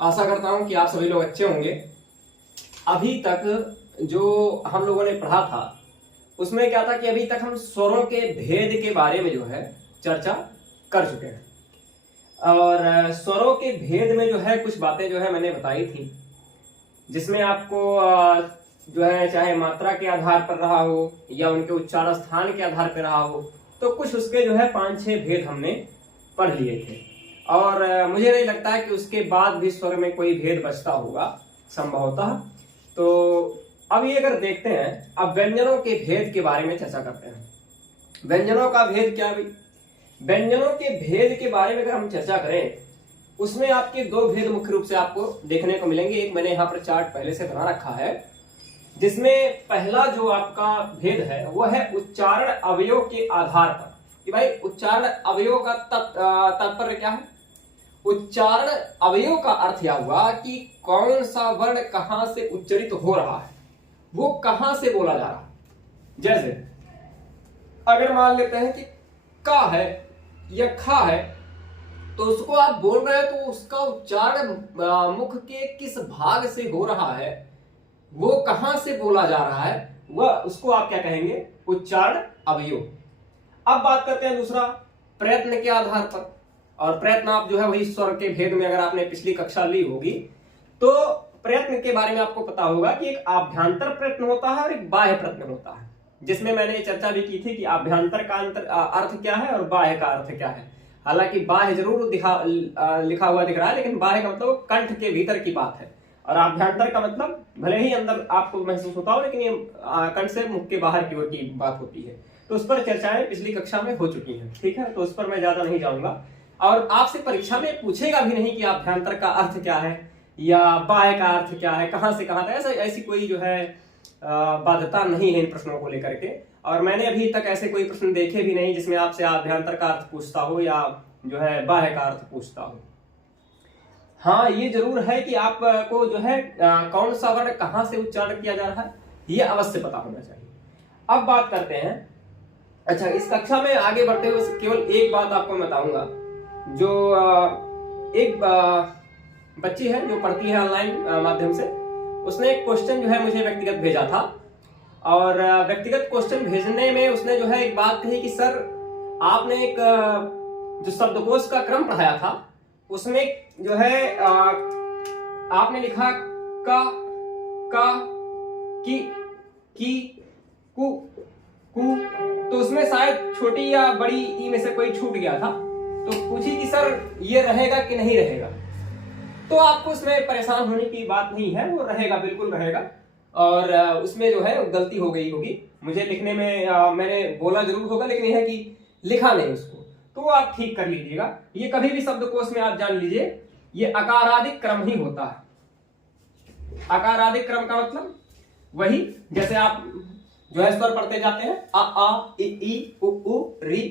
आशा करता हूं कि आप सभी लोग अच्छे होंगे। अभी तक जो हम लोगों ने पढ़ा था उसमें क्या था कि अभी तक हम स्वरों के भेद के बारे में जो है चर्चा कर चुके हैं। और स्वरों के भेद में जो है कुछ बातें जो है मैंने बताई थी, जिसमें आपको जो है चाहे मात्रा के आधार पर रहा हो या उनके उच्चारण स्थान के आधार पर रहा हो, तो कुछ उसके जो है 5-6 भेद हमने पढ़ लिए थे। और मुझे नहीं लगता है कि उसके बाद भी स्वर में कोई भेद बचता होगा संभवतः। तो अब ये अगर देखते हैं, अब व्यंजनों के भेद के बारे में चर्चा करते हैं। व्यंजनों का भेद क्या भाई? व्यंजनों के भेद के बारे में अगर हम चर्चा करें, उसमें आपके दो भेद मुख्य रूप से आपको देखने को मिलेंगे। एक मैंने यहाँ पर चार्ट पहले से बना रखा है, जिसमें पहला जो आपका भेद है वह है उच्चारण अवयव के आधार पर। कि भाई उच्चारण अवयव का तात्पर्य क्या है? उच्चारण अवयव का अर्थ यह हुआ कि कौन सा वर्ण कहां से उच्चरित हो रहा है, वो कहां से बोला जा रहा है। जैसे अगर मान लेते हैं कि का है या खा है, तो उसको आप बोल रहे हैं तो उसका उच्चारण मुख के किस भाग से हो रहा है, वो कहां से बोला जा रहा है, वह उसको आप क्या कहेंगे? उच्चारण अवयव। अब बात करते हैं दूसरा, प्रयत्न के आधार पर। और प्रयत्न आप जो है वही स्वर के भेद में अगर आपने पिछली कक्षा ली होगी तो प्रयत्न के बारे में आपको पता होगा कि एक आभ्यंतर प्रयत्न होता है और एक बाह्य प्रयत्न होता है, जिसमें मैंने चर्चा भी की थी कि आभ्यंतर का अर्थ क्या है और बाह्य का अर्थ क्या है। हालांकि बाह्य जरूर लिखा हुआ दिख रहा है, लेकिन बाह्य का मतलब कंठ के भीतर की बात है, और आभ्यंतर का मतलब भले ही अंदर आपको महसूस होता हो, लेकिन ये कंठ से मुख के बाहर की ओर की बात होती है। तो उस पर चर्चाएं पिछली कक्षा में हो चुकी हैं, ठीक है, तो उस पर मैं ज्यादा नहीं जाऊंगा। और आपसे परीक्षा में पूछेगा भी नहीं कि आभ्यंतर का अर्थ क्या है या बाह्य का अर्थ क्या है, कहां से कहां तक, ऐसी कोई जो है बाध्यता नहीं है इन प्रश्नों को लेकर के। और मैंने अभी तक ऐसे कोई प्रश्न देखे भी नहीं जिसमें आपसे आभ्यंतर का अर्थ पूछता हो या जो है बाह्य का अर्थ पूछता हो। हाँ, ये जरूर है कि आपको जो है कौन सा वर्ण कहां से उच्चारण किया जा रहा है, ये अवश्य पता होना चाहिए। अब बात करते हैं, अच्छा, इस कक्षा में आगे बढ़ते हुए केवल एक बात आपको बताऊंगा। जो एक बच्ची है जो पढ़ती है ऑनलाइन माध्यम से, उसने एक क्वेश्चन जो है मुझे व्यक्तिगत भेजा था। और व्यक्तिगत क्वेश्चन भेजने में उसने जो है एक बात कही कि सर, आपने एक जो शब्दकोश का क्रम पढ़ाया था उसमें जो है आपने लिखा का, की, कु, तो उसमें शायद छोटी या बड़ी ई में से कोई छूट गया था। तो पूछी कि सर ये रहेगा कि नहीं रहेगा। तो आपको उसमें परेशान होने की बात नहीं है, वो रहेगा, बिल्कुल रहेगा। और उसमें जो है गलती हो गई होगी, मुझे लिखने में मैंने बोला जरूर होगा, लेकिन यह है कि लिखा नहीं उसको, तो आप ठीक कर लीजिएगा। ये कभी भी शब्दकोश में आप जान लीजिए, ये अकारादिक क्रम ही होता है। अकारादिक क्रम का मतलब वही, जैसे आप जो है स्वर पढ़ते जाते हैं, अ आ इ ई उ उ री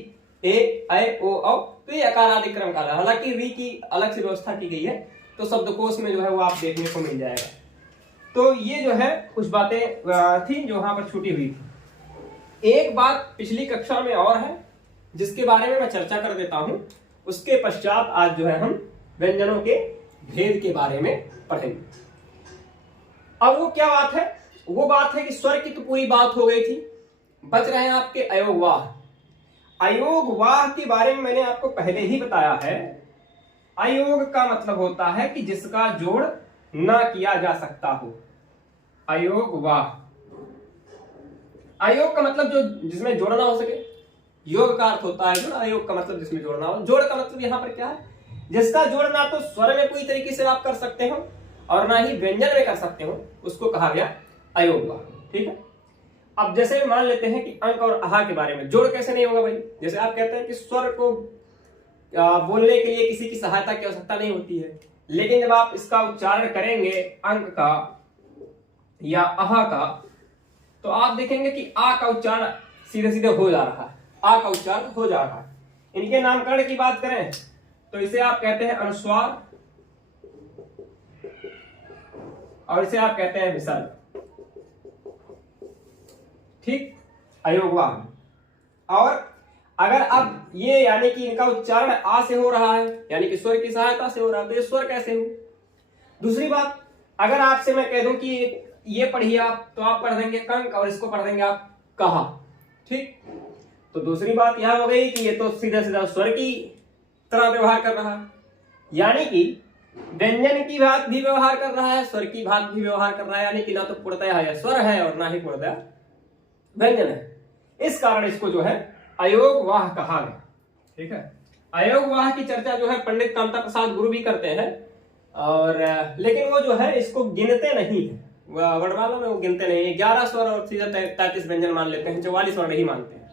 ए ऐ ओ औ, तो ये अकारादिक क्रम का है। हालांकि री की अलग से व्यवस्था की गई है, तो शब्दकोश में जो है वो आप देखने को मिल जाएगा। तो ये जो है कुछ बातें थी जो वहां पर छूटी हुई थी। एक बात पिछली कक्षा में और है जिसके बारे में मैं चर्चा कर देता हूं, उसके पश्चात आज जो है हम व्यंजनों के भेद के बारे में पढ़ेंगे। अब वो क्या बात है? वो बात है कि स्वर की तो पूरी बात हो गई थी, बच रहे हैं आपके अयोगवाह। अयोगवाह के बारे में मैंने आपको पहले ही बताया है। अयोग का मतलब होता है कि जिसका जोड़ ना किया जा सकता हो। अयोगवाह, अयोग का मतलब जो जिसमें जोड़ना हो सके। योग का अर्थ होता है जोड़, अयोग का मतलब जिसमें जोड़ना हो। जोड़ का मतलब यहां पर क्या है? जिसका जोड़ ना तो स्वर में पूरी तरीके से आप कर सकते हो और ना ही व्यंजन में कर सकते हो, उसको कहा गया अयोगवाह, ठीक है। अब जैसे मान लेते हैं कि अंक और आहा के बारे में जोड़ कैसे नहीं होगा भाई? जैसे आप कहते हैं कि स्वर को बोलने के लिए किसी की सहायता की आवश्यकता नहीं होती है, लेकिन जब आप इसका उच्चारण करेंगे अंक का या आहा का, तो आप देखेंगे कि आ का उच्चारण सीधे सीधे हो जा रहा है, आ का उच्चारण हो जा रहा है। इनके नामकरण की बात करें तो इसे आप कहते हैं अनुस्वार और इसे आप कहते हैं विसर्ग, ठीक, अयोगवाह। और अगर अब ये यानी कि इनका उच्चारण आ से हो रहा है, यानी कि स्वर की सहायता से हो रहा है, तो ये स्वर कैसे हो? दूसरी बात, अगर आपसे मैं कह दूं कि ये पढ़िए आप, तो आप पढ़ देंगे कंक और इसको पढ़ देंगे आप कहा। ठीक, तो दूसरी बात यह हो गई कि ये तो सीधा सीधा स्वर की तरह व्यवहार कर रहा है, यानी कि व्यंजन की बात भी व्यवहार कर रहा है, स्वर की बात भी व्यवहार कर रहा है, यानी कि ना तो पूर्णतः स्वर है और ना ही पूर्णतः व्यंजन है। इस कारण इसको जो है अयोगवाह कहा गया। ठीक है, अयोगवाह की चर्चा जो है पंडित कांता प्रसाद गुरु भी करते हैं, और लेकिन वो जो है इसको गिनते नहीं है, वर्णमाला में वो गिनते नहीं है। 11 स्वर और सीधा 33 व्यंजन मान लेते हैं, 44 स्वर नहीं मानते हैं।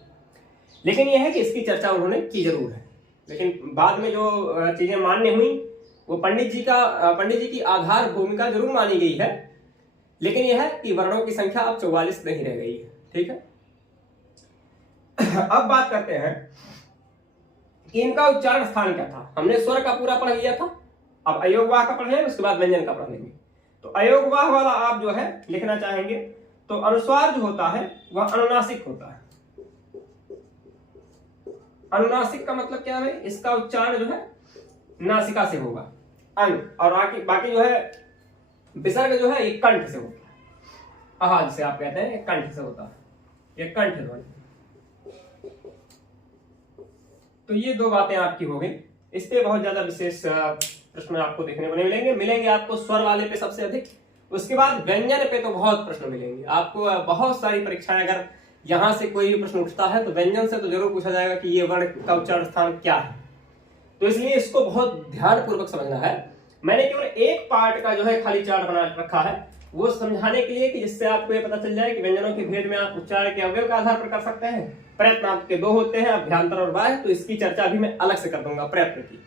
लेकिन यह है कि इसकी चर्चा उन्होंने की जरूर है, लेकिन बाद में जो चीजें मान्य हुई वो पंडित जी की आधार भूमिका जरूर मानी गई है, लेकिन यह है कि वर्णों की संख्या अब 44 नहीं रह गई है। ठीक है, अब बात करते हैं कि इनका उच्चारण स्थान क्या था। हमने स्वर का पूरा पढ़ लिया था, अब अयोगवाह का पढ़ लेंगे, उसके बाद व्यंजन का पढ़ लेंगे। तो अयोगवाह वाला आप जो है लिखना चाहेंगे तो अनुस्वार जो होता है वह अनुनासिक होता है। अनुनासिक का मतलब क्या है, इसका उच्चारण जो है नासिका से होगा, अंग, और बाकी जो है विसर्ग जो है ये कंठ से होता है। आहा जिसे आप कहते हैं कंठ से होता है, ये कंठ ध्वनि। तो ये दो बातें आपकी हो गई। इस पे बहुत ज्यादा विशेष प्रश्न आपको देखने को नहीं मिलेंगे आपको स्वर वाले पे सबसे अधिक, उसके बाद व्यंजन पे तो बहुत प्रश्न मिलेंगे आपको। बहुत सारी परीक्षाएं, अगर यहां से कोई भी प्रश्न उठता है तो व्यंजन से तो जरूर पूछा जाएगा कि ये वर्ण का उच्चारण स्थान क्या है। तो इसलिए इसको बहुत ध्यान पूर्वक समझना है। मैंने केवल एक पार्ट का जो है खाली चार्ट बना रखा है, वो समझाने के लिए कि जिससे आपको ये पता चल जाए कि व्यंजनों के भेद में आप उच्चारण के अवयव के आधार पर कर सकते हैं। प्रयत्न आपके दो होते हैं, अभ्यांतर और बाह्य, तो इसकी चर्चा भी मैं अलग से कर दूंगा प्रयत्न की।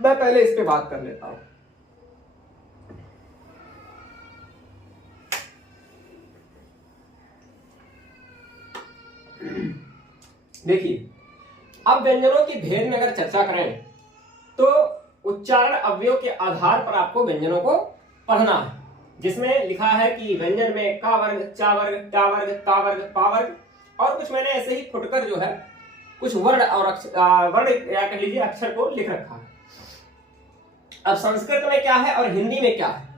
मैं पहले इस पे बात कर लेता हूं। देखिए, अब व्यंजनों के भेद में अगर चर्चा करें तो उच्चारण अवयव के आधार पर आपको व्यंजनों को पढ़ना है, जिसमें लिखा है कि व्यंजन में का वर्ग, चा वर्ग, टा वर्ग, ता वर्ग, पा वर्ग, और कुछ मैंने ऐसे ही फुटकर जो है कुछ वर्ण और वर्ण या कह लीजिए अक्षर को लिख रखा है। अब संस्कृत में क्या है और हिंदी में क्या है,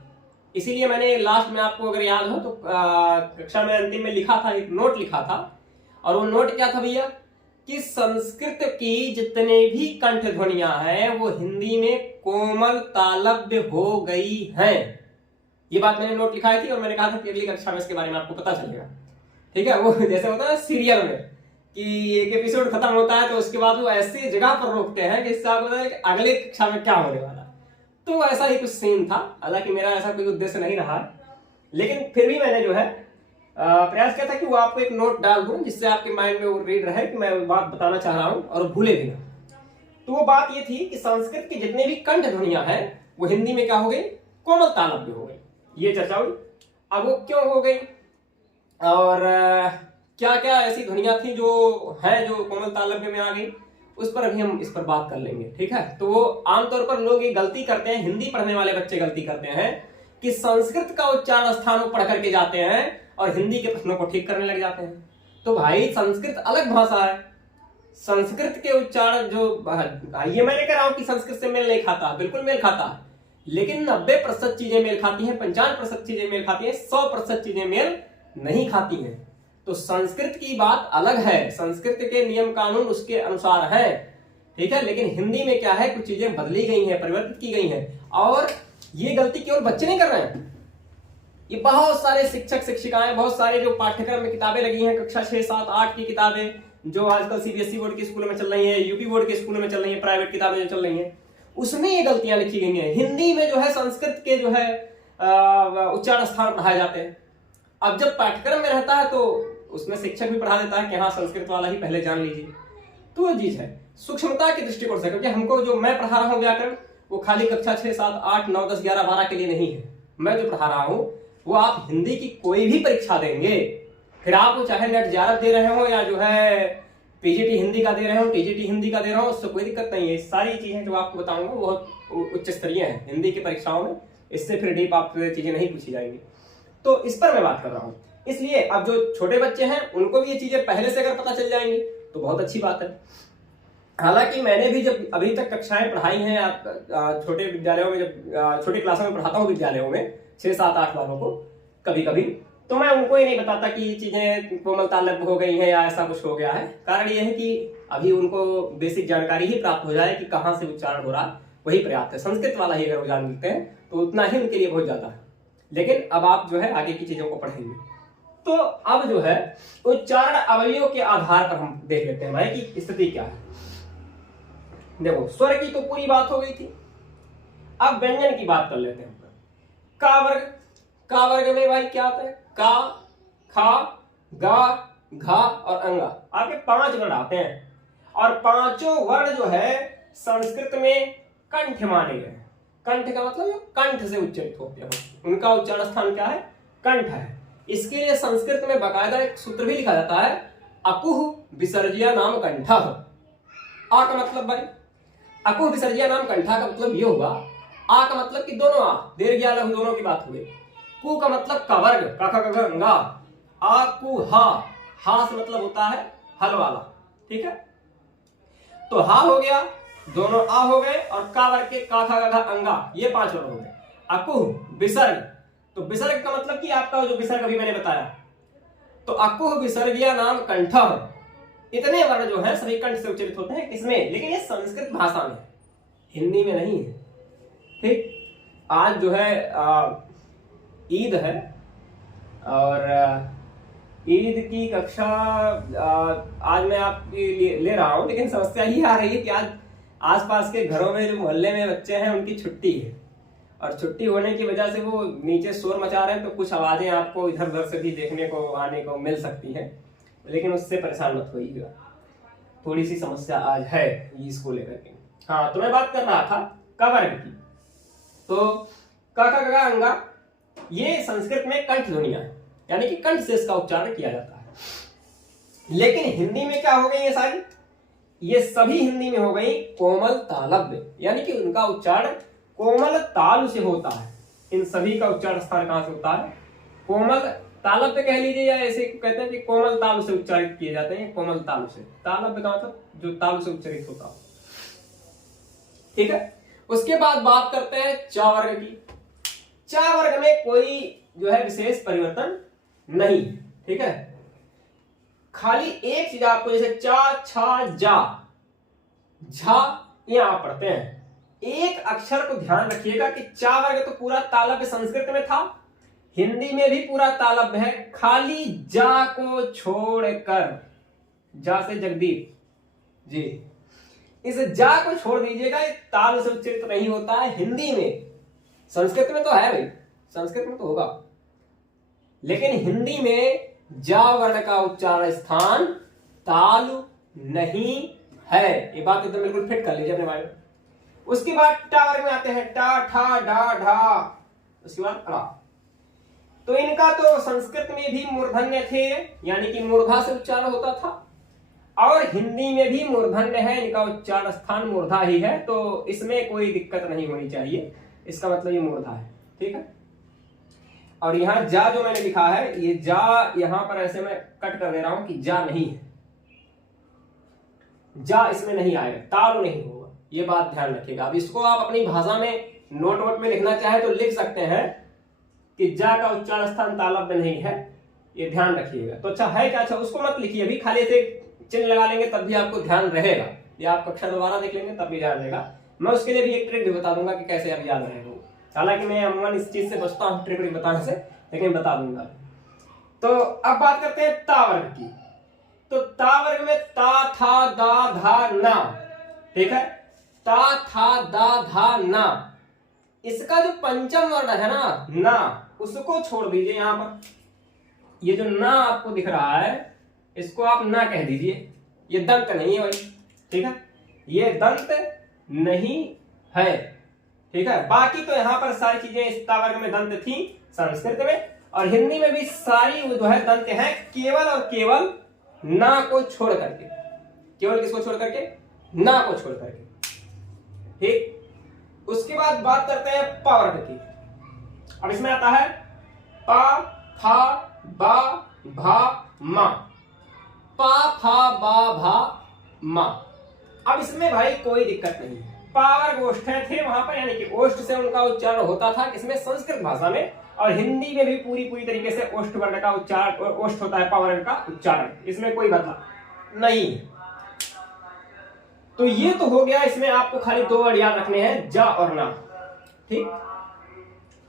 इसीलिए मैंने लास्ट में आपको अगर याद हो तो कक्षा में अंतिम में लिखा था, एक नोट लिखा था, और वो नोट क्या था भैया कि संस्कृत की जितने भी कंठ ध्वनियां हैं वो हिंदी में कोमल तालव्य हो गई हैं। ये बात मैंने नोट लिखाई थी और मैंने कहा था कि अगली कक्षा में इसके बारे में आपको पता चलेगा। ठीक है, वो जैसे होता है सीरियल में कि एक एपिसोड खत्म होता है तो उसके बाद वो ऐसी जगह पर रोकते हैं कि इससे आपको पता है कि अगले कक्षा में क्या होने वाला। तो ऐसा ही कुछ सीन था, हालांकि मेरा ऐसा कोई उद्देश्य नहीं रहा, लेकिन फिर भी मैंने जो है प्रयास किया था कि वो आपको एक नोट डाल दूं जिससे आपके माइंड में वो रीड रहे कि मैं वो बात बताना चाह रहा हूं और भूले भी ना। तो वो बात ये थी कि संस्कृत की जितने भी कंठ ध्वनियां हैं वो हिंदी में क्या हो गई, कोमल तालव्य हो गई। ये चर्चा हुई। अब वो क्यों हो गई और क्या क्या ऐसी ध्वनियां थी जो है जो कोमल तालव्य में आ गई, उस पर अभी हम इस पर बात कर लेंगे। ठीक है, तो वो आमतौर पर लोग ये गलती करते हैं, हिंदी पढ़ने वाले बच्चे गलती करते हैं कि संस्कृत का उच्चारण स्थानों पढ़ करके जाते हैं और हिंदी के प्रश्नों को ठीक करने लग जाते हैं। तो भाई संस्कृत अलग भाषा है, संस्कृत के उच्चारण जो ये मैं नहीं कह रहा हूं कि संस्कृत से मेल नहीं खाता, बिल्कुल मेल खाता है, लेकिन 90% चीजें मेल खाती हैं, 55% चीजें मेल खाती हैं, 100% चीजें मेल नहीं खाती हैं। तो संस्कृत की बात अलग है, संस्कृत के नियम कानून उसके अनुसार है। ठीक है, लेकिन हिंदी में क्या है, कुछ चीजें बदली गई हैं, परिवर्तित की गई हैं, और ये गलती केवल बच्चे नहीं कर रहे हैं, ये बहुत सारे शिक्षक शिक्षिकाएं, बहुत सारे जो पाठ्यक्रम में किताबें लगी हैं, कक्षा 6, 7, 8 की किताबें जो आजकल सीबीएसई बोर्ड के स्कूलों में चल रही है, यूपी बोर्ड के स्कूलों में चल रही है, प्राइवेट किताबें जो चल रही हैं, उसमें ये गलतियां लिखी गई हैं। हिंदी में जो है संस्कृत के जो है उच्चारण स्थान पढ़ाए जाते हैं। अब जब पाठ्यक्रम में रहता है तो उसमें शिक्षक भी पढ़ा देता है कि हाँ संस्कृत वाला ही पहले जान लीजिए। तो वो चीज है सूक्ष्मता के दृष्टिकोण से, क्योंकि हमको जो मैं पढ़ा रहा हूँ व्याकरण वो खाली कक्षा 6, 7, 8, 9, 10, 11, 12 के लिए नहीं है। मैं जो पढ़ा रहा हूँ वो आप हिंदी की कोई भी परीक्षा देंगे, फिर आप चाहे नेट JRF दे रहे हो या जो है पीजीटी हिंदी का दे रहे हो, टीजीटी हिंदी का दे रहे हो, उससे कोई दिक्कत नहीं है। सारी चीजें जो आपको बताऊंगा बहुत उच्च स्तरीय है हिंदी की परीक्षाओं में, इससे फिर डीप आप चीजें नहीं पूछी जाएंगी। तो इस पर मैं बात कर रहा हूँ। इसलिए अब जो छोटे बच्चे हैं उनको भी ये चीजें पहले से अगर पता चल जाएंगी तो बहुत अच्छी बात है। हालांकि मैंने भी जब अभी तक कक्षाएं पढ़ाई हैं, आप छोटे विद्यालयों में, जब छोटे क्लासों में पढ़ाता हूँ विद्यालयों में 6, 7, 8 वालों को कभी कभी, तो मैं उनको ये नहीं बताता कि ये चीजें कोमल तालव्य हो गई हैं या ऐसा कुछ हो गया है। कारण यह है कि अभी उनको बेसिक जानकारी ही प्राप्त हो जाए कि कहाँ से उच्चारण हो रहा है, वही पर्याप्त है। संस्कृत वाला ही अगर वो जान लेते हैं तो उतना ही उनके लिए बहुत ज्यादा है। लेकिन अब आप जो है आगे की चीजों को पढ़ेंगे। तो अब जो है उच्चारण अवयवों के आधार पर हम देख लेते हैं भाई कि स्थिति क्या है। देखो, स्वर की तो पूरी बात हो गई थी, अब व्यंजन की बात कर लेते हैं। का वर्ग, का वर्ग में भाई क्या होता है? का, खा, गा, घा और अंगा, आपके 5 वर्ण आते हैं। और पांचों वर्ण जो है संस्कृत में कंठ माने गए। कंठ का मतलब कंठ से उच्चरित होते हैं, उनका उच्चारण स्थान क्या है? कंठ है। इसके लिए संस्कृत में बाकायदा एक सूत्र भी लिखा जाता है, अकुह विसर्जिया नाम कंठा। आ का मतलब भाई, अकुह विसर्जिया नाम कंठा का मतलब ये होगा, आ का मतलब कि दोनों आ, दीर्घ या लघु दोनों की बात हुई। कु का मतलब कवर्ग, का खा ग घ, आ कु हा, हा से मतलब होता है हल वाला, ठीक है। तो हा हो गया, दोनों आ हो गए, और का वर्ग के का खा ग घ अंगा, ये 5 वर्ण हो गए। अकुह विसर्ग, तो विसर्ग का मतलब कि आपका जो विसर्ग अभी मैंने बताया, तो अकुह विसर्गिया नाम कंठ, इतने वर्ण जो है सभी कंठ से उच्चरित होते हैं। किसमें? लेकिन ये संस्कृत भाषा में, हिंदी में नहीं है, ठीक। आज जो है ईद है, और ईद की कक्षा आज मैं आपके लिए ले रहा हूं, लेकिन समस्या ये आ रही है कि आज आसपास के घरों में जो मोहल्ले में बच्चे हैं उनकी छुट्टी है, और छुट्टी होने की वजह से वो नीचे शोर मचा रहे हैं, तो कुछ आवाजें आपको इधर उधर से भी देखने को आने को मिल सकती हैं, लेकिन उससे परेशान मत होइएगा, थोड़ी सी समस्या आज है इसको लेकर के। हाँ, तो मैं बात कर रहा था कवर्ग की। तो का खा गा अंगा, ये संस्कृत में कंठ ध्वनियां है, यानी कि कंठ से इसका उच्चारण किया जाता है। लेकिन हिंदी में क्या हो गई ये सारी? ये सभी हिंदी में हो गई कोमल तालव्य, यानी कि उनका उच्चारण कोमल तालु से होता है। इन सभी का उच्चारण स्थान कहां से होता है? कोमल तालव्य कह लीजिए, या ऐसे कहते हैं कि कोमल तालु से उच्चारित किए जाते हैं, कोमल तालु से। तालव्य का मतलब जो तालु से उच्चारित होता है, ठीक है। उसके बाद बात करते हैं चा वर्ग की। चा वर्ग में कोई जो है विशेष परिवर्तन नहीं, ठीक है। खाली एक चीज आपको, जैसे चा, छा, जा, झा, ये आप पढ़ते हैं, एक अक्षर को ध्यान रखिएगा कि चा वर्ग तो पूरा तालव्य संस्कृत में था, हिंदी में भी पूरा तालव्य है, खाली जा को छोड़कर, जा से जगदीप जी, इस जा को छोड़ दीजिएगा, ये ताल से उच्चरित नहीं होता है हिंदी में। संस्कृत में तो है भाई, संस्कृत में तो होगा, लेकिन हिंदी में जा वर्ण का उच्चारण स्थान तालु नहीं है। ये बात एकदम बिल्कुल फिट कर लीजिए अपने बारे में। उसके बाद टा वर्ग में आते हैं, टा, ठा, डा, ढा, उसके बाद रा। तो इनका तो संस्कृत में भी मूर्धन्य थे, यानी कि मूर्धा से उच्चारण होता था, और हिंदी में भी मूर्धन्य है, इनका उच्चारण स्थान मूर्धा ही है, तो इसमें कोई दिक्कत नहीं होनी चाहिए, इसका मतलब ये मूर्धा है, ठीक है। और यहां जा जो मैंने लिखा है, ये जा यहां पर ऐसे मैं कट कर दे रहा हूं कि जा नहीं है, जा इसमें नहीं आएगा, तालु नहीं होगा, ये बात ध्यान रखिएगा। अब इसको आप अपनी भाषा में नोट वोट में लिखना चाहे तो लिख सकते हैं कि जा का उच्चारण स्थान तालव्य नहीं है, ये ध्यान रखिएगा। तो अच्छा है क्या? अच्छा उसको मत लिखिए अभी, खाली से चिन्ह लगा लेंगे तब भी आपको ध्यान रहेगा, या आप कक्षा दोबारा देख लेंगे तब भी ध्यान रहेगा। मैं उसके लिए भी एक ट्रिक भी बता दूंगा कि कैसे आप याद रहेगा। हालांकि मैं अमूमन इस चीज से बचता हूं ट्रिक बताने से, लेकिन बता दूंगा। तो अब बात करते हैं ता वर्ग की। तो ता वर्ग में ता, था, दा, धा, ना, ठीक है। ता, था, दा, धा, ना, इसका जो पंचम वर्ण है ना, उसको छोड़ दीजिए। यहां पर ये जो ना आपको दिख रहा है, इसको आप ना कह दीजिए, ये दंत नहीं है भाई, ठीक है, ये दंत नहीं है, ठीक है। बाकी तो यहां पर सारी चीजें इस ता वर्ग में दंत थी संस्कृत में, और हिंदी में भी सारी जो है दंत हैं, केवल और केवल ना को छोड़ करके। केवल किसको छोड़ करके? ना को छोड़ करके, ठीक। उसके बाद बात करते हैं पा वर्ग की। अब इसमें आता है पा, था, बा, भा, मा। पा, फा, बा, भा, मा, अब इसमें भाई कोई दिक्कत नहीं है, पावर गोष्ठे थे वहां पर, यानी कि ओष्ठ से उनका उच्चारण होता था किसमें, संस्कृत भाषा में, और हिंदी में भी पूरी तरीके से ओष्ठ वर्ण का उच्चारण, ओष्ठ होता है पावर का उच्चारण, इसमें कोई बदलाव नहीं है। तो ये तो हो गया, इसमें आपको खाली 2 वर्ड याद रखने हैं, जा और ना। ठीक,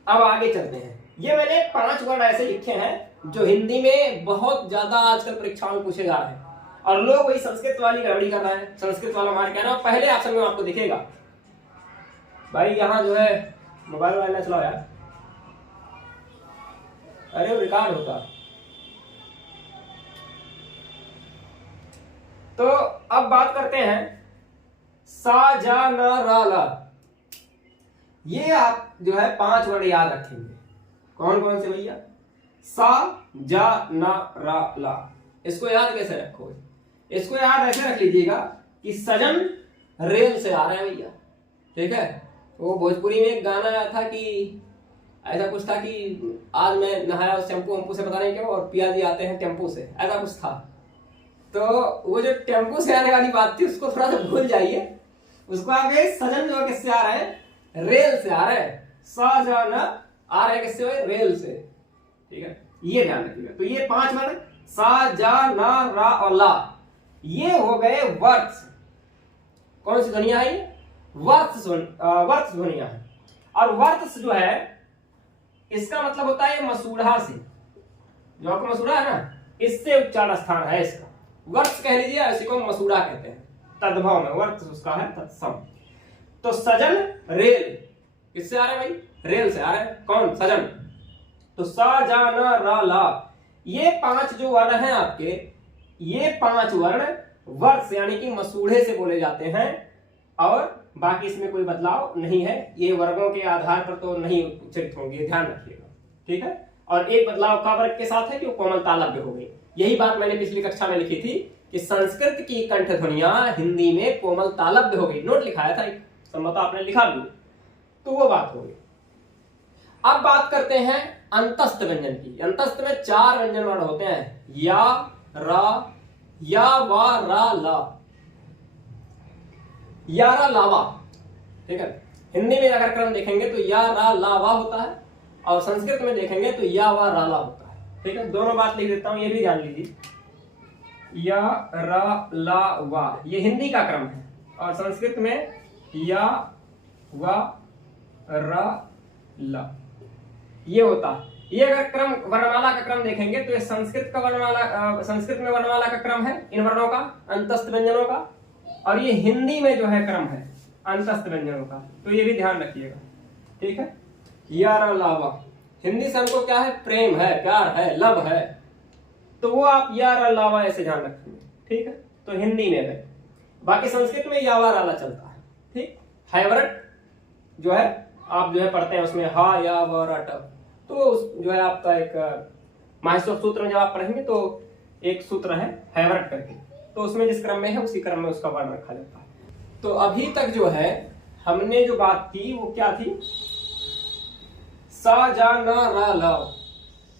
अब आगे चलते हैं। ये मैंने 5 वर्ड ऐसे लिखे हैं जो हिंदी में बहुत ज्यादा आजकल परीक्षाओं में पूछे जा रहे हैं, और लोग वही संस्कृत वाली गड़बड़ी कर रहे हैं, संस्कृत वाला मार कहना। पहले ऑप्शन में आपको दिखेगा भाई, यहाँ जो है मोबाइल वाला चलाओ यार, अरे रिकॉर्ड होता। तो अब बात करते हैं सा जा न रा ला। ये आप जो है 5 वर्ड याद रखेंगे। कौन कौन से भैया, सा जा न रा ला, इसको याद कैसे रखोगे, इसको याद ऐसे रख लीजिएगा कि सजन रेल से आ रहे हैं भैया। ठीक है, वो भोजपुरी में एक गाना आया था कि ऐसा कुछ था कि आज मैं नहाया टेम्पो वम्पू से, पता नहीं क्यों, और पिया जी आते हैं टेम्पो से, ऐसा कुछ था। तो वो जो टेम्पो से आने वाली बात थी उसको थोड़ा सा भूल जाइए, उसको आगे सजन जो किससे आ रहे हैं, रेल से आ रहे हैं। सजन आ रहे हैं किससे, रेल से। ठीक है, ये ध्यान रखिएगा। तो ये 5 वर्ड सा जा ना रा और ला, ये हो गए वर्त। कौन सी ध्वनिया है ये, वर्त ध्वनिया है। और वर्त जो है इसका मतलब होता है मसूड़ा से, जो आपका मसूड़ा है ना, इससे उच्चारण स्थान है इसका, वर्त कह लीजिए, इसी को मसूड़ा कहते हैं। तद्भव में वर्त उसका है तत्सम। तो सजन रेल किससे आ रहे हैं भाई, रेल से आ रहे हैं। कौन, सजन। तो सा जा न रा ला, ये 5 जो वर्ण हैं आपके, ये 5 वर्ण वर्त यानी कि मसूड़े से बोले जाते हैं, और बाकी इसमें कोई बदलाव नहीं है। ये वर्गों के आधार पर तो नहीं उच्चरित होंगे, ध्यान रखिएगा। ठीक है, और एक बदलाव का वर्ग के साथ है कि वो कोमल तालव्य हो गई। यही बात मैंने पिछली कक्षा में लिखी थी कि संस्कृत की कंठ ध्वनियां हिंदी में कोमल तालव्य हो गई, नोट लिखाया था, संभवतः आपने लिखा भी, तो वो बात हो गई। अब बात करते हैं अंतस्थ व्यंजन की। अंतस्थ में 4 व्यंजन वर्ण होते हैं, या, रा, या, वा, रा, ला, या, रा, लावा। ठीक है, हिंदी में अगर क्रम देखेंगे तो या, रा, ला, वा होता है, और संस्कृत में देखेंगे तो या, वा, रा, ला होता है। ठीक है, दोनों बात लिख देता हूं, ये भी ध्यान लीजिए। या, रा, ला, वा, ये हिंदी का क्रम है, और संस्कृत में या, वा, रा, ला, ये होता है। ये अगर क्रम वर्णमाला का क्रम देखेंगे तो ये संस्कृत का वर्णमाला, संस्कृत में वर्णमाला का क्रम है इन वर्णों का, अंतस्थ व्यंजनों का, और ये हिंदी में जो है क्रम है अंतस्थ व्यंजनों का। तो ये भी ध्यान रखिएगा। ठीक है, या, रा, ला, वा, हिंदी से हमको क्या है, प्रेम है, प्यार है, लव है, तो वो आप या, रा, ला, वा ऐसे ध्यान रखेंगे। ठीक है, तो हिंदी में है, बाकी संस्कृत में या, वा, रा, ला चलता है। ठीक, हैवरट जो है आप जो है पढ़ते हैं उसमें हा, या, व, र, ट, तो जो है आपका एक माहेश्वर सूत्र में जब आप पढ़ेंगे तो एक सूत्र है हैवरट करके, तो उसमें जिस क्रम में है उसी क्रम में उसका वर्ण रखा जाता है। तो अभी तक जो है हमने जो बात की वो क्या थी, सा, जा, न, रा, ला,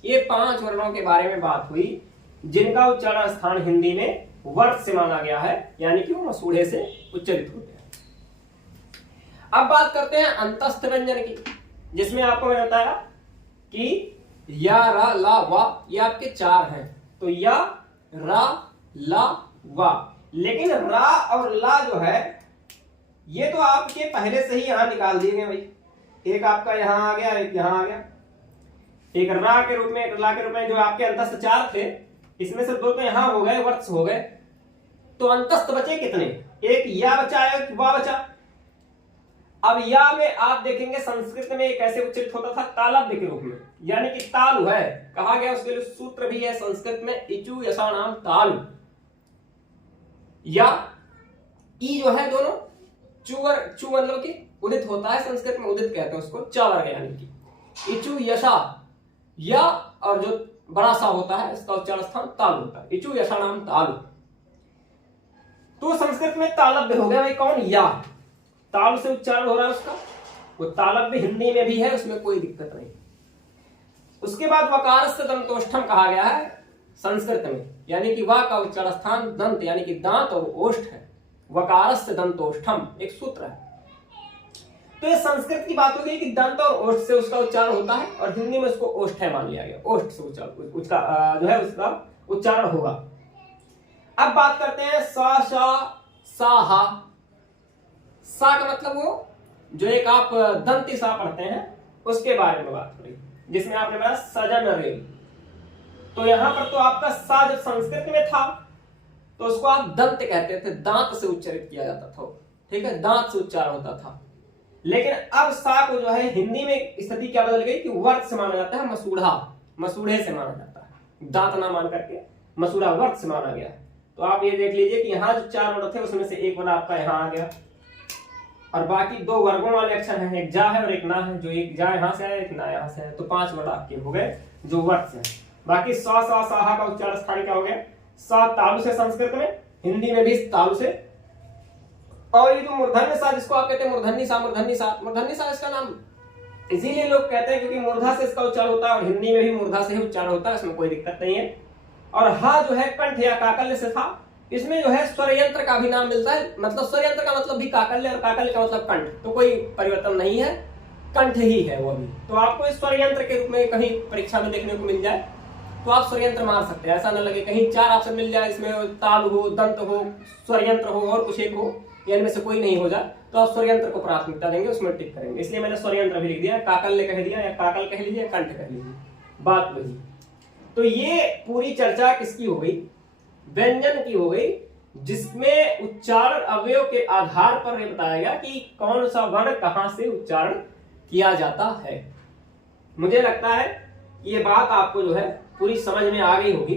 ये 5 वर्णों के बारे में बात हुई जिनका उच्चारण स्थान हिंदी में वर्त से माना गया है, यानी कि वो मसूड़े से उच्चरित होते हैं। अब बात करते हैं अंतस्थ व्यंजन की, जिसमें आपको मैंने बताया कि या, रा, ला, वा, ये आपके 4 हैं। तो या, रा, ला, वा, लेकिन रा और ला जो है ये तो आपके पहले से ही यहां निकाल दिए गए भाई। एक आपका यहां आ गया, एक यहां आ गया, एक रा के रूप में, एक ला के रूप में। जो आपके अंतस्थ 4 थे इसमें से 2 तो यहां हो गए, वर्त हो गए, तो अंतस्थ बचे कितने, एक या बचा, एक वा बचा। अब या में आप देखेंगे संस्कृत में एक ऐसे उच्चरित होता था तालव्य के रूप में, यानी कि तालु है, कहा गया उसके लिए सूत्र भी है संस्कृत में, इचु यशाणाम तालु। या ई जो है दोनों चू मतलब कि उदित होता है, संस्कृत में उदित कहते हैं उसको, च वर्ग यानी कि इचु यशा, या और जो बड़ा सा होता है इसका उच्चारण स्थान तालु होता है, इचु यशाणाम तालु। तो संस्कृत में तालव्य हो गया भाई, कौन, या, ताल से उच्चारण हो रहा है उसका, वो तालव्य हिंदी में भी है, उसमें कोई दिक्कत नहीं। उसके बाद वकारस्य दंतोष्ठम कहा गया है संस्कृत में, यानी कि वा का उच्चारण स्थान दंत यानी कि दांत और ओष्ठ है। वकारस्य दंतोष्ठम, एक सूत्र है। तो ये संस्कृत की बात हो गई कि दंत और ओष्ठ से उसका उच्चारण होता है, और हिंदी में उसको ओष्ठय मान लिया गया, ओष्ठ से उसका जो है उसका उच्चारण होगा। अब बात करते हैं सा, शा, सा, हा। सा का मतलब वो जो एक आप दंती सा पढ़ते हैं उसके बारे में बात करें, जिसमें आपने बताया सजन रे। तो यहां पर तो आपका सा जब संस्कृत में था तो उसको आप दंत कहते थे, दांत से उच्चारित किया जाता था, ठीक है, दांत से उच्चारण होता था। लेकिन अब सा को जो है हिंदी में स्थिति क्या बदल गई कि वर्त से माना जाता है, मसूढ़ा, मसूढ़े से माना जाता है, दांत ना मान करके मसूढ़ा वर्त से माना गया। तो आप ये देख लीजिए कि यहाँ जो 4 वर्ण थे उसमें से एक वर्ण आपका यहाँ आ गया, और बाकी 2 वर्गों वाले अक्षर हैं, एक जा है और एक ना है। जो एक जा यहाँ से है, एक ना यहाँ से है, तो 5 वर्ण आपके हो गए जो वर्त से है। बाकी सा, सा, साहा का उच्चारण स्थान क्या हो गया, सा तालु से संस्कृत में, हिंदी में भी तालु से। और ये जो मूर्धन्य सा जिसको आप कहते हैं मूर्धन्य सा, मूर्धन्य सा, मूर्धन्य सा इसका नाम इसीलिए लोग कहते हैं क्योंकि मूर्धा से इसका उच्चारण होता है, और हिंदी में भी मूर्धा से ही उच्चारण होता है, इसमें कोई दिक्कत नहीं है। और हा जो है कंठ या काकल्य से था, इसमें जो है स्वर यंत्र का भी नाम मिलता है, मतलब स्वर यंत्र का मतलब भी काकल्य और काकल्य का मतलब कंठ, तो कोई परिवर्तन नहीं है, कंठ ही है वो भी। तो आपको इस स्वर यंत्र के रूप में कहीं परीक्षा में देखने को मिल जाए तो आप स्वर यंत्र मार सकते हैं, ऐसा न लगे कहीं 4 ऑप्शन मिल जाए, इसमें ताल हो, दंत हो, स्वर यंत्र हो और कुछ एक हो, या इनमें से कोई नहीं हो जाए तो आप स्वर यंत्र को प्राथमिकता देंगे, उसमें टिक करेंगे। इसलिए मैंने स्वर यंत्र भी लिख दिया, काकल्य कह दिया, या काकल कह लीजिए, कंठ कह लीजिए, बात वही। तो ये पूरी चर्चा किसकी हो गई, व्यंजन की हो गई, जिसमें उच्चारण अवयव के आधार पर यह बताया गया कि कौन सा वर्ण कहां से उच्चारण किया जाता है। मुझे लगता है ये बात आपको जो है पूरी समझ में आ गई होगी,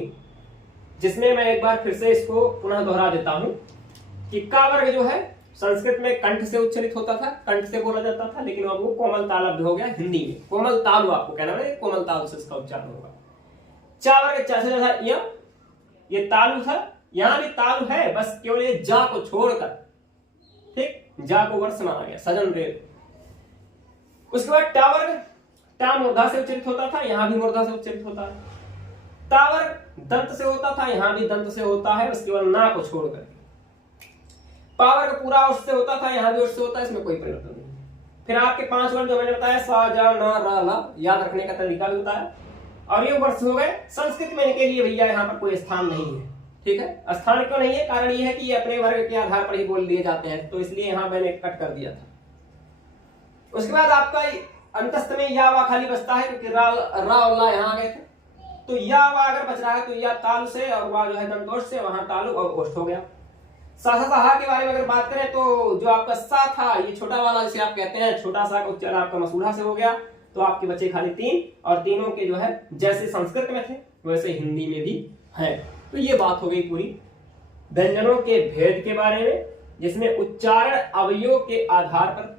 जिसमें मैं एक बार फिर से इसको पुनः दोहरा देता हूं कि का वर्ग जो है संस्कृत में कंठ से उच्चारित होता था, कंठ से बोला जाता था, लेकिन अब वो कोमल तालब्ध हो गया हिंदी में, कोमल तालु आपको कहना है, कोमल तालु से इसका उच्चारण होगा। चा वर्ग चा से था ये तालु था, यहां भी तालु है, बस केवल ये जा को छोड़कर, ठीक, जा को वर्ष माना गया, सजन रेल। उसके बाद टा वर्ग, टा मूर्धा से उच्चारित होता था, यहां भी मूर्धा से उच्चारित होता है। ता वर्ग दंत से होता था, यहां भी दंत से होता है, उसके बाद ना को छोड़कर। पा वर्ग पूरा ओष्ठ से होता था, यहां भी ओष्ठ से होता है, इसमें कोई परिवर्तन नहीं। फिर आपके 5 वर्ण जो मैंने बताया, सा, जा, ना, रा, ला, याद रखने का तरीका भी बताया, और ये वर्ष हो गए। संस्कृत में इनके लिए भैया यहाँ पर कोई स्थान नहीं है, ठीक है, स्थान क्यों नहीं है, कारण ये है कि ये अपने वर्ग के आधार पर ही बोल दिए जाते हैं, तो इसलिए यहाँ मैंने कट कर दिया था। उसके बाद आपका अंतस्थ में या वा खाली बचता है, क्योंकि रा और ला यहाँ आ गए थे, तो या वा अगर बच रहा है तो या तालु से, और वा जो है दंतोष से, वहां तालु और ओष्ठ हो गया। सा, सा, हा के बारे में अगर बात करें तो जो आपका सा था, ये छोटा वाला जिसे आप कहते हैं, छोटा सा का उच्चारण आपका मसूढ़ा से हो गया, तो आपके बचे खाली 3, और तीनों के जो है जैसे संस्कृत में थे वैसे हिंदी में भी है। तो ये बात हो गई पूरी व्यंजनों के भेद के बारे में, जिसमें उच्चारण अवयव के आधार पर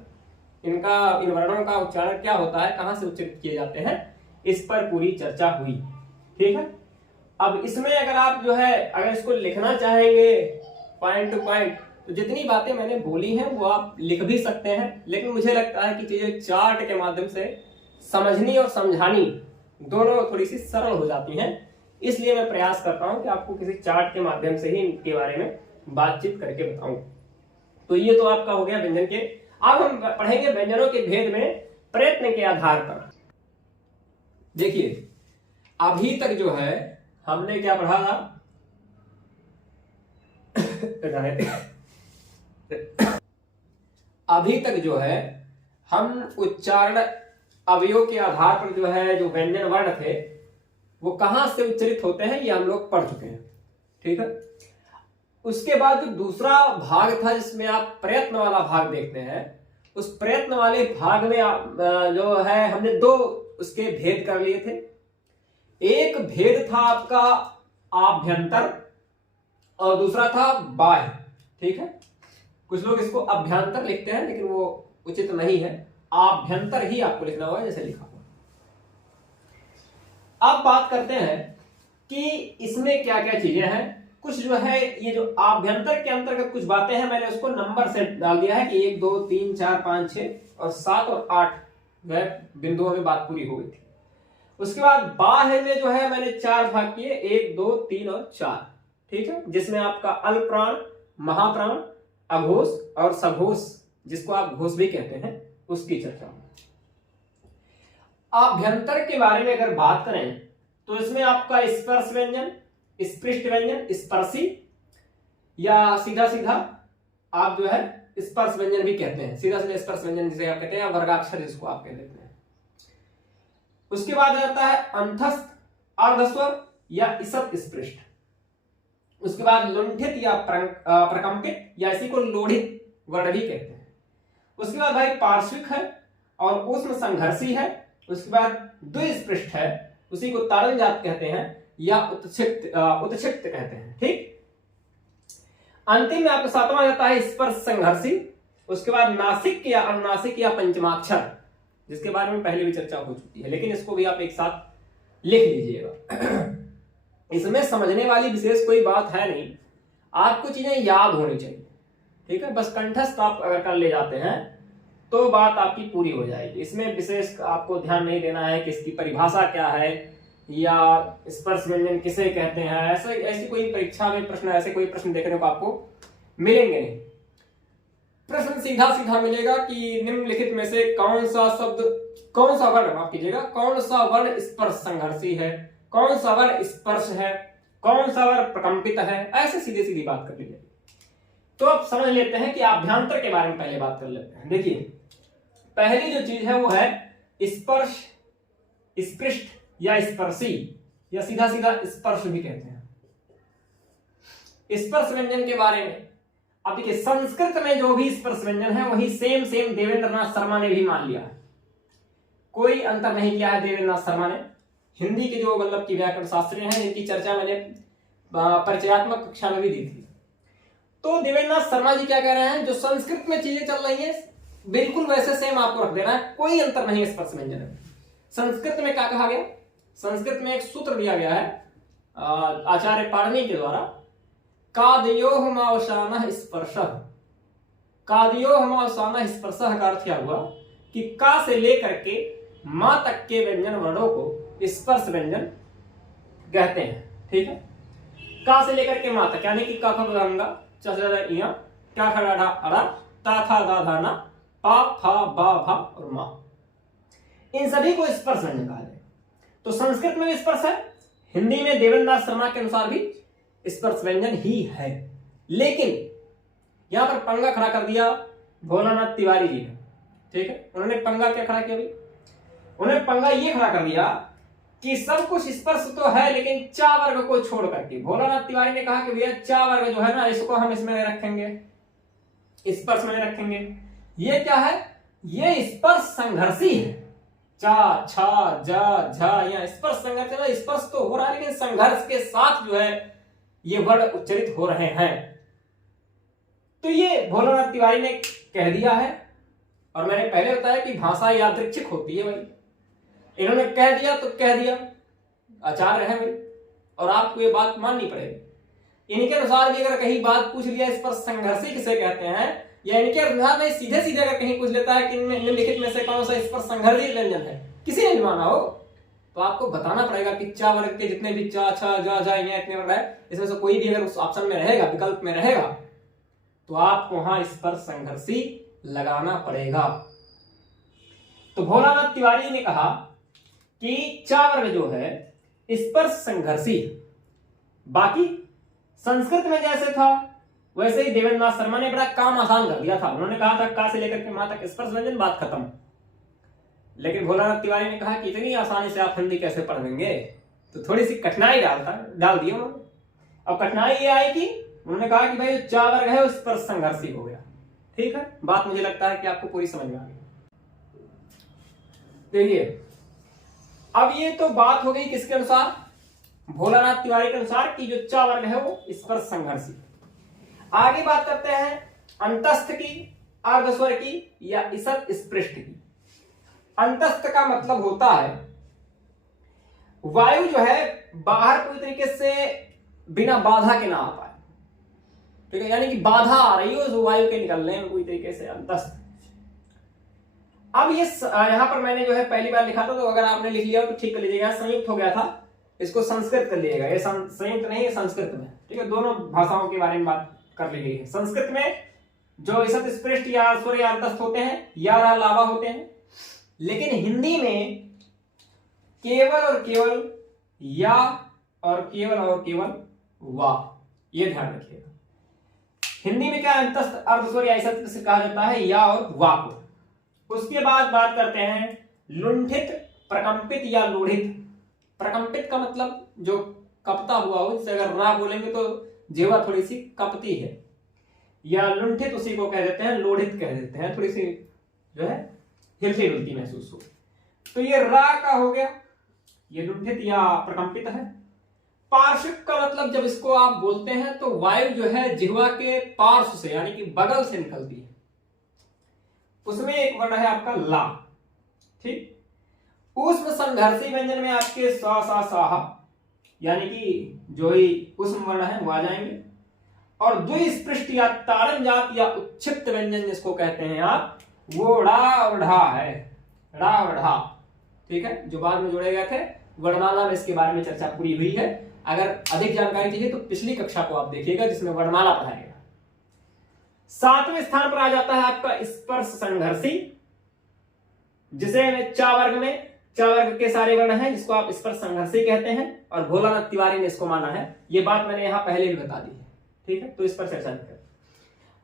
इन वर्णों का उच्चारण क्या होता है, कहां से उच्चारित किए जाते हैं, इस पर पूरी चर्चा हुई, ठीक है। अब इसमें अगर आप जो है अगर इसको लिखना चाहेंगे पॉइंट टू पॉइंट, तो जितनी बातें मैंने बोली हैं वो आप लिख भी सकते हैं, लेकिन मुझे लगता है कि चीजें चार्ट के माध्यम से समझनी और समझानी दोनों थोड़ी सी सरल हो जाती हैं, इसलिए मैं प्रयास करता हूं कि आपको किसी चार्ट के माध्यम से ही इनके बारे में बातचीत करके बताऊं। तो ये तो आपका हो गया व्यंजन के। अब हम पढ़ेंगे व्यंजनों के भेद में प्रयत्न के आधार पर। देखिए अभी तक जो है हमने क्या पढ़ा था, अभी तक जो है हम उच्चारण अवयव के आधार पर जो है जो व्यंजन वर्ण थे वो कहां से उच्चारित होते हैं ये हम लोग पढ़ चुके हैं, ठीक है। उसके बाद जो दूसरा भाग था जिसमें आप प्रयत्न वाला भाग देखते हैं, उस प्रयत्न वाले भाग में जो है हमने 2 उसके भेद कर लिए थे। एक भेद था आपका आभ्यंतर और दूसरा था बाह्य, ठीक है। कुछ लोग इसको अभ्यंतर लिखते हैं लेकिन वो उचित नहीं है, आभ्यंतर ही आपको लिखना होगा जैसे लिखा हुआ। अब बात करते हैं कि इसमें क्या क्या चीजें हैं। कुछ जो है ये जो आभ्यंतर के अंतर्गत कुछ बातें हैं, मैंने उसको नंबर से डाल दिया है कि 1 2 3 4 5 6 और 7 और 8 वह बिंदुओं में बात पूरी हो गई थी। उसके बाद बाह्य में जो है मैंने 4 भाग किए, 1 2 3 और 4, ठीक है, जिसमें आपका अल्प प्राण, महाप्राण, अघोष और सघोष, जिसको आप घोष भी कहते हैं, उसकी चर्चा। आभ्यंतर के बारे में अगर बात करें तो इसमें आपका स्पर्श व्यंजन, स्पृष्ट व्यंजन, स्पर्शी, या सीधा सीधा आप जो है स्पर्श व्यंजन भी कहते हैं, सीधा सीधा स्पर्श व्यंजन जिसे आप कहते हैं, या वर्गाक्षर जिसको आप कह देते हैं। उसके बाद आ जाता है अंतस्थ अर्धस्वर या ईसत स्पृष्ट। उसके बाद लुंठित या प्रकंपित, या इसी को लोढ़ित वर्ण भी कहते हैं। उसके बाद भाई पार्श्विक है और उष्ण संघर्षी है। उसके बाद द्विस्पृष्ट है, उसी को ताड़न जात कहते हैं या उत्क्षिप्त कहते हैं। ठीक, अंतिम में आपका सातवां जाता है स्पर्श संघर्षी। उसके बाद नासिक या अनुनासिक या पंचमाक्षर, जिसके बारे में पहले भी चर्चा हो चुकी है, लेकिन इसको भी आप एक साथ लिख लीजिएगा। इसमें समझने वाली विशेष कोई बात है नहीं, आपको चीजें याद होनी चाहिए। ठीक है, बस कंठस्थ आप अगर कर ले जाते हैं तो बात आपकी पूरी हो जाएगी। इसमें विशेष आपको ध्यान नहीं देना है कि इसकी परिभाषा क्या है या स्पर्श व्यंजन किसे कहते हैं। ऐसी कोई परीक्षा में प्रश्न, ऐसे कोई प्रश्न देखने को आपको मिलेंगे नहीं। प्रश्न सीधा सीधा मिलेगा कि निम्नलिखित में से कौन सा शब्द, कौन सा वर्ण, माफ कीजिएगा, कौन सा वर्ण स्पर्श संघर्षी है, कौन सा वर्ण स्पर्श है, कौन सा वर्ण प्रकंपित है, ऐसे सीधी सीधी बात कर लीजिए। तो अब समझ लेते हैं कि आभ्यंतर के बारे में पहले बात कर लेते हैं। देखिए, पहली जो चीज है वो है स्पर्श, स्पृष्ट या स्पर्शी, या सीधा सीधा स्पर्श भी कहते हैं। स्पर्श व्यंजन के बारे में अब देखिए, संस्कृत में जो भी स्पर्श व्यंजन है वही सेम देवेंद्र नाथ शर्मा ने भी मान लिया है, कोई अंतर नहीं किया है देवेंद्र नाथ शर्मा ने। हिंदी के जो मतलब की व्याकरण शास्त्री हैं, इनकी चर्चा मैंने परिचयात्मक कक्षा में भी दी थी। तो देवेंद्र नाथ शर्मा जी क्या कह रहे हैं, जो संस्कृत में चीजें चल रही हैं बिल्कुल वैसे सेम आपको रख देना है, कोई अंतर नहीं है स्पर्श व्यंजन में। संस्कृत में क्या कहा गया, संस्कृत में एक सूत्र दिया गया है आचार्य पाणिनि के द्वारा, कादयोः मावसानः स्पर्शः। कादयोः मावसानः स्पर्शः का अर्थ क्या हुआ कि का से लेकर के मां तक के व्यंजन वर्णों को स्पर्श व्यंजन कहते हैं। ठीक है, का से लेकर के मां तक, यानी कि का ख गंगा, च च इया, क्या ख डा अड़ा, ता था दा धा ना, पा फा बा भा और मा, इन सभी को स्पर्श व्यंजन कहा जाए। तो संस्कृत में भी स्पर्श है, हिंदी में देवेंद्र नाथ शर्मा के अनुसार भी स्पर्श व्यंजन ही है। लेकिन यहां पर पंगा खड़ा कर दिया भोलानाथ तिवारी जी ने। ठीक है, उन्होंने पंगा क्या खड़ा किया भाई, उन्होंने पंगा ये खड़ा कर दिया कि सब कुछ स्पर्श तो है लेकिन चा वर्ग को छोड़ करके। भोलानाथ तिवारी ने कहा कि भैया चा वर्ग जो है ना, इसको हम इसमें रखेंगे, स्पर्श में रखेंगे। ये क्या है, ये स्पर्श संघर्षी है। चा छा जा झा, या स्पर्श संघर्ष, स्पर्श तो हो रहा है लेकिन संघर्ष के साथ जो है ये वर्ण उच्चरित हो रहे हैं। तो ये भोलानाथ तिवारी ने कह दिया है, और मैंने पहले बताया कि भाषा यादृच्छिक होती है भाई। इन्होंने कह दिया तो कह दिया, आचार्य है भाई, और आपको ये बात माननी पड़ेगी। इनके अनुसार भी अगर कहीं बात पूछ लिया स्पर्श संघर्षी किसे कहते हैं, या इनके अनुसार नहीं सीधे सीधे अगर कहीं पूछ लेता है कि निम्नलिखित में से कौन सा स्पर्श संघर्षी व्यंजन है, किसी ने भी माना हो, तो आपको बताना पड़ेगा कि चा वर्ग के जितने भी चा छा जा जा इतने वर्ग है, इसमें से कोई भी अगर उस ऑप्शन में रहेगा, विकल्प में रहेगा, तो आपको वहां स्पर्श संघर्षी लगाना पड़ेगा। तो भोलानाथ तिवारी ने कहा कि चा वर्ग जो है स्पर्श संघर्षी, बाकी संस्कृत में जैसे था वैसे ही देवेंद्र नाथ शर्मा ने बड़ा काम आसान कर दिया था। उन्होंने कहा था का से लेकर के मां तक स्पर्श व्यंजन, बात खत्म। लेकिन भोलानाथ तिवारी ने कहा कि इतनी आसानी से आप हिंदी कैसे पढ़ लेंगे, तो थोड़ी सी कठिनाई डाल दी उन्होंने। अब कठिनाई ये आई कि उन्होंने कहा कि भाई चा वर्ग है वो स्पर्श संघर्षी हो गया। ठीक है, बात मुझे लगता है कि आपको पूरी समझ में आ गई। देखिए, अब ये तो बात हो गई किसके अनुसार, भोलानाथ तिवारी के अनुसार कि जो चा वर्ग है वो स्पर्श संघर्षी। आगे बात करते हैं अंतस्थ की, अर्धस्वर की या ईसत स्पृष्ट की। अंतस्थ का मतलब होता है वायु जो है बाहर पूरी तरीके से बिना बाधा के ना आ पाए। ठीक है, यानी कि बाधा आ रही हो जो वायु के निकलने में पूरी तरीके से अंतस्थ। अब ये यहां पर मैंने जो है पहली बार लिखा था, तो अगर आपने लिख लिया तो ठीक कर लीजिएगा, संयुक्त हो गया था, इसको संस्कृत कर लीजिएगा। ये संयुक्त नहीं है, संस्कृत में। ठीक है, दोनों भाषाओं के बारे में बात कर ली गई है। संस्कृत में जो इसत स्पृष्ट या स्वर या अंतस्थ होते हैं या रा लावा होते हैं। लेकिन हिंदी में केवल और केवल या और केवल वा, ये ध्यान रखिएगा। हिंदी में क्या अंतस्थ अर्धस्वर या इसत से कहा जाता है या और वा को। उसके बाद बात करते हैं लुंठित, प्रकंपित या लोढ़ित। प्रकंपित का मतलब जो कपता हुआ हो, जैसे अगर रा बोलेंगे तो जेवा थोड़ी सी कपती है, या लुंठित उसी को कह देते हैं, लोढ़ित कह देते हैं, थोड़ी सी जो है हिलती डुलती महसूस हो। तो ये रा का हो गया, ये लुंठित या प्रकंपित है। पार्श्विक का मतलब जब इसको आप बोलते हैं तो वायु जो है जिह्वा के पार्श्व से यानी कि बगल से निकलती है, उसमें एक वर्ण है आपका ला। ठीक। ऊष्म संघर्षी व्यंजन में आपके सा सा साहा यानी कि जो ही ऊष्म वर्ण है वो आ जाएंगे। और द्विस्पृष्ट या ताड़न जात या उच्छिप्त व्यंजन जिसको कहते हैं आप, वो ड़ा और ढा है, ड़ा और ढा। ठीक है, जो बाद में जोड़े गए थे वर्णमाला में इसके बारे में चर्चा पूरी हुई है। अगर अधिक जानकारी चाहिए तो पिछली कक्षा को आप देखिएगा जिसमें वर्णमाला पढ़ाया गया। 7वें स्थान पर आ जाता है आपका स्पर्श संघर्षी, जिसे चा वर्ग में चा वर्ग के सारे वर्ण हैं जिसको आप स्पर्श संघर्षी कहते हैं, और भोलानाथ तिवारी ने इसको माना है। ये बात मैंने यहां पहले भी बता दी है। ठीक है, तो इस पर चर्चा नहीं करते।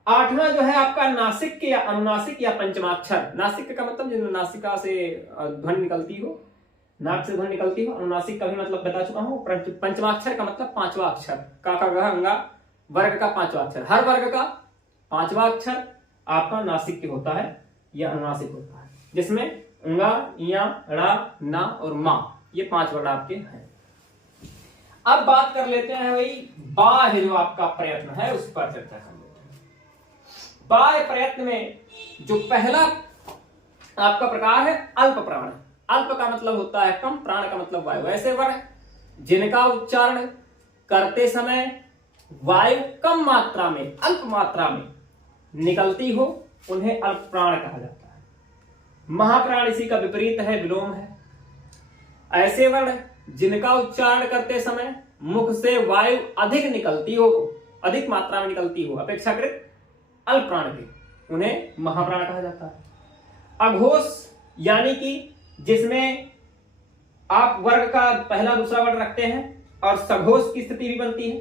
8वां जो है आपका नासिक या अनुनासिक या पंचमाक्षर। नासिक का मतलब जिन नासिका से ध्वनि निकलती हो, नाक से ध्वनि निकलती हो। अनुनासिक का भी मतलब बता चुका हूं। पंचमाक्षर का मतलब 5वां अक्षर, का ख ग अंगा वर्ग का 5वां अक्षर। हर वर्ग का 5वां अक्षर आपका नासिक के होता है या अनुनासिक होता है, जिसमें अंगा, या, ड़ा, ना और मा, ये 5 वर्ण आपके हैं। अब बात कर लेते हैं भाई बाह्य जो आपका प्रयत्न है उस पर चर्चा कर लेते हैं। बाह्य प्रयत्न में जो पहला आपका प्रकार है अल्प प्राण। अल्प का मतलब होता है कम, प्राण का मतलब वायु। ऐसे वर्ण जिनका उच्चारण करते समय वायु कम मात्रा में, अल्प मात्रा में निकलती हो, उन्हें अल्प प्राण कहा जाता है। महाप्राण इसी का विपरीत है, विलोम है। ऐसे वर्ण जिनका उच्चारण करते समय मुख से वायु अधिक निकलती हो, अधिक मात्रा में निकलती हो अपेक्षाकृत अल्प प्राण के, उन्हें महाप्राण कहा जाता है। अघोष यानी कि जिसमें आप वर्ग का पहला दूसरा वर्ण रखते हैं और सघोष की स्थिति भी बनती है।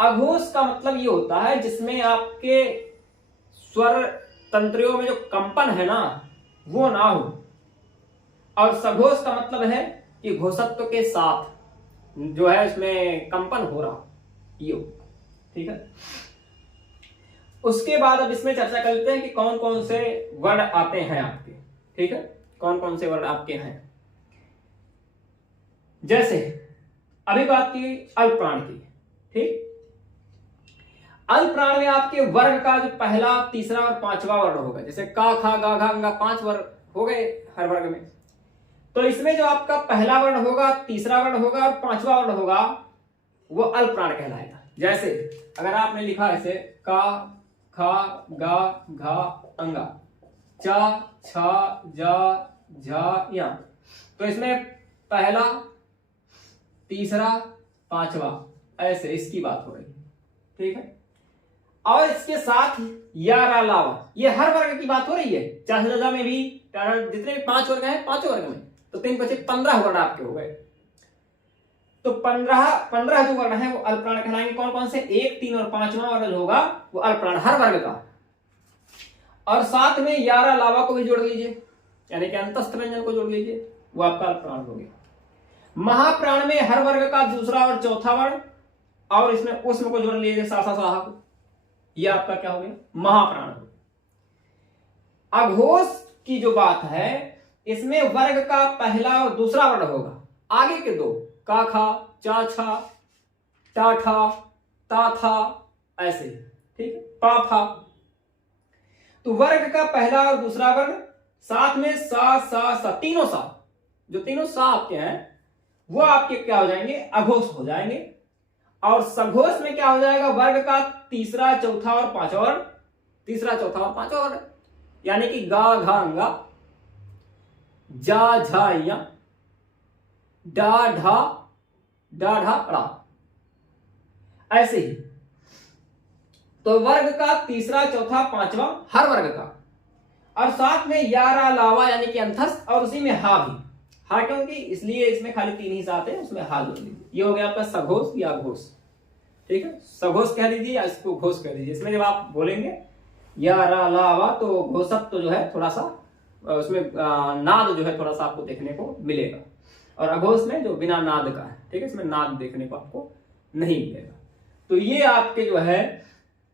अघोष का मतलब ये होता है जिसमें आपके स्वर तंत्रियों में जो कंपन है ना वो ना हो, और सघोष का मतलब है कि घोषत्व के साथ जो है इसमें कंपन हो रहा, ये। ठीक है, उसके बाद अब इसमें चर्चा कर लेते हैं कि कौन कौन से वर्ण आते हैं आपके। ठीक है, कौन कौन से वर्ण आपके हैं। जैसे अभी बात की अल्प प्राण की। ठीक, अल्प प्राण में आपके वर्ग का जो पहला, तीसरा और 5वां वर्ण होगा, जैसे का, खा, गा, घा, अंगा, 5 वर्ण हो गए हर वर्ग में। तो इसमें जो आपका पहला वर्ण होगा, तीसरा वर्ण होगा और 5वां वर्ण होगा, वो अल्प प्राण कहलाएगा। जैसे अगर आपने लिखा ऐसे का, खा, गा, घा, अंगा, चा, छा, जा, झा, या, तो इसमें पहला, तीसरा, 5वां, ऐसे इसकी बात हो रही है। ठीक है, और इसके साथ या, रा, लावा, ये हर वर्ग की बात हो रही है। चाहे में भी जितने भी 5 वर्ग हैं, 5 वर्ग में तो 3 बचे 15 वर्ण आपके हो गए। तो 15 जो वर्ण है वो अल्प प्राण कहलाएंगे। कौन कौन से? 1, 3 और 5वां वर्ण जो होगा वो अल्प प्राण हर वर्ग का। और साथ में यारा लावा को भी जोड़ लीजिए, यानी कि अंतस्थ व्यंजन को जोड़ लीजिए, वो आपका अल्प प्राण हो गया। महाप्राण में हर वर्ग का दूसरा और चौथा वर्ण, और इसमें उष्म को जोड़ लीजिए, सासा साहा को, ये आपका क्या हो गया? महाप्राण हो गया। अघोष की जो बात है इसमें वर्ग का पहला और दूसरा वर्ण होगा, आगे के 2 का, खा, चा, छा, टा, ठा, ता, था, ऐसे। ठीक है, पा, फा। तो वर्ग का पहला और दूसरा वर्ण, साथ में सा, सा, सा, तीनों सा, जो तीनों सा आपके हैं वो आपके क्या हो जाएंगे? अघोष हो जाएंगे। और सघोष में क्या हो जाएगा? वर्ग का तीसरा, चौथा और 5वां वर्ण, तीसरा, चौथा और 5वां वर्ण, यानी कि गा, घा, अंगा, जा, झा, या, डा, ढा, ड़ा, ऐसे ही। तो वर्ग का तीसरा, चौथा, पांचवा, हर वर्ग का, और साथ में यारा, लावा यानी कि अंथस, और उसी में हा भी। हा क्योंकि इसलिए इसमें खाली 3 ही आते हैं, उसमें हा जोड़ लीजिए। ये हो गया आपका सघोष या घोष। ठीक है, सघोष कह दीजिए या इसको घोष कह दीजिए। इसमें जब आप बोलेंगे यारा, लावा, तो घोषक तो जो है थोड़ा सा उसमें नाद जो है थोड़ा सा आपको देखने को मिलेगा, और अघोष में जो बिना नाद का है। ठीक है, इसमें नाद देखने को आपको नहीं मिलेगा। तो ये आपके जो है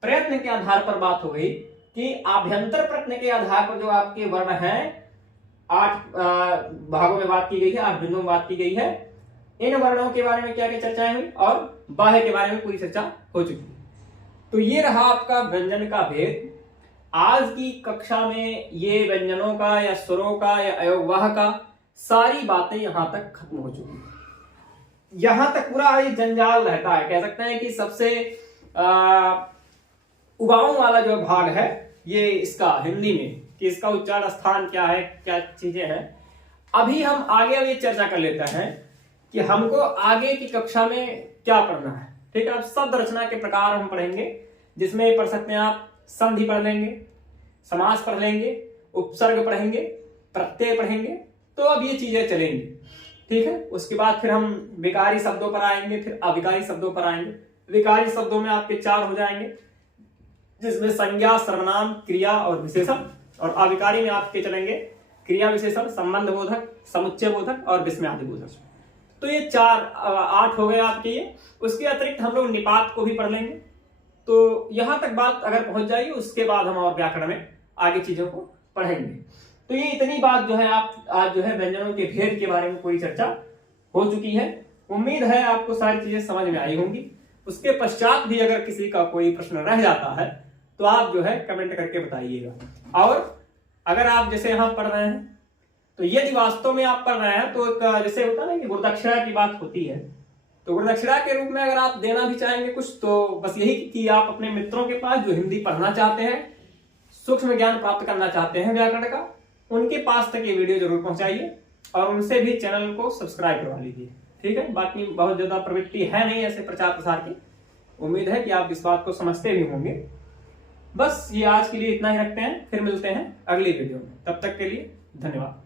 प्रयत्न के आधार पर बात हो गई कि आभ्यंतर प्रयत्न के आधार पर जो आपके वर्ण हैं 8 भागों में बात की गई है, 8 बिंदुओं में बात की गई है। इन वर्णों के बारे में क्या क्या चर्चाएं हुई और बाह्य के बारे में पूरी चर्चा हो चुकी है। तो ये रहा आपका व्यंजन का भेद। आज की कक्षा में ये व्यंजनों का या स्वरों का या अयोगवाह का सारी बातें यहां तक खत्म हो चुकी है। यहां तक पूरा ये जंजाल रहता है, कह सकते हैं कि सबसे उबाऊ वाला जो भाग है ये इसका हिंदी में, कि इसका उच्चारण स्थान क्या है, क्या चीजें हैं। अभी हम आगे अब ये चर्चा कर लेते हैं कि हमको आगे की कक्षा में क्या पढ़ना है। ठीक है, अब शब्द रचना के प्रकार हम पढ़ेंगे, जिसमें पढ़ सकते हैं आप संधि पढ़ लेंगे, समास पढ़ लेंगे, उपसर्ग पढ़ेंगे, प्रत्यय पढ़ेंगे। तो अब ये चीजें चलेंगी। ठीक है, उसके बाद फिर हम विकारी शब्दों पर आएंगे, फिर अविकारी शब्दों पर आएंगे। विकारी शब्दों में आपके 4 हो जाएंगे, जिसमें संज्ञा, सर्वनाम, क्रिया और विशेषण। और अविकारी में आपके चलेंगे क्रिया विशेषण, संबंध बोधक, समुच्चय बोधक और विस्मयादि बोधक। तो ये 8 हो गए आपके ये। उसके अतिरिक्त हम लोग निपात को भी पढ़ लेंगे। तो यहां तक बात अगर पहुंच जाएगी, उसके बाद हम और व्याकरण में आगे चीजों को पढ़ेंगे। तो ये इतनी बात जो है आप आज जो है व्यंजनों के भेद के बारे में पूरी चर्चा हो चुकी है। उम्मीद है आपको सारी चीजें समझ में आई होंगी। उसके पश्चात भी अगर किसी का कोई प्रश्न रह जाता है तो आप जो है कमेंट करके बताइएगा। और अगर आप जैसे यहाँ पढ़ रहे हैं, तो यदि वास्तव में आप पढ़ रहे हैं तो जैसे होता है ना कि गुरुदक्षिणा की बात होती है, तो गुरुदक्षिणा के रूप में अगर आप देना भी चाहेंगे कुछ, तो बस यही कि आप अपने मित्रों के पास जो हिंदी पढ़ना चाहते हैं, सूक्ष्म ज्ञान प्राप्त करना चाहते हैं व्याकरण का, उनके पास तक ये वीडियो जरूर पहुंचाइए और उनसे भी चैनल को सब्सक्राइब करवा लीजिए। ठीक है, बाकी बहुत ज्यादा प्रवृत्ति है नहीं ऐसे प्रचार प्रसार की। उम्मीद है कि आप इस बात को समझते भी होंगे। बस ये आज के लिए इतना ही रखते हैं, फिर मिलते हैं अगली वीडियो में। तब तक के लिए धन्यवाद।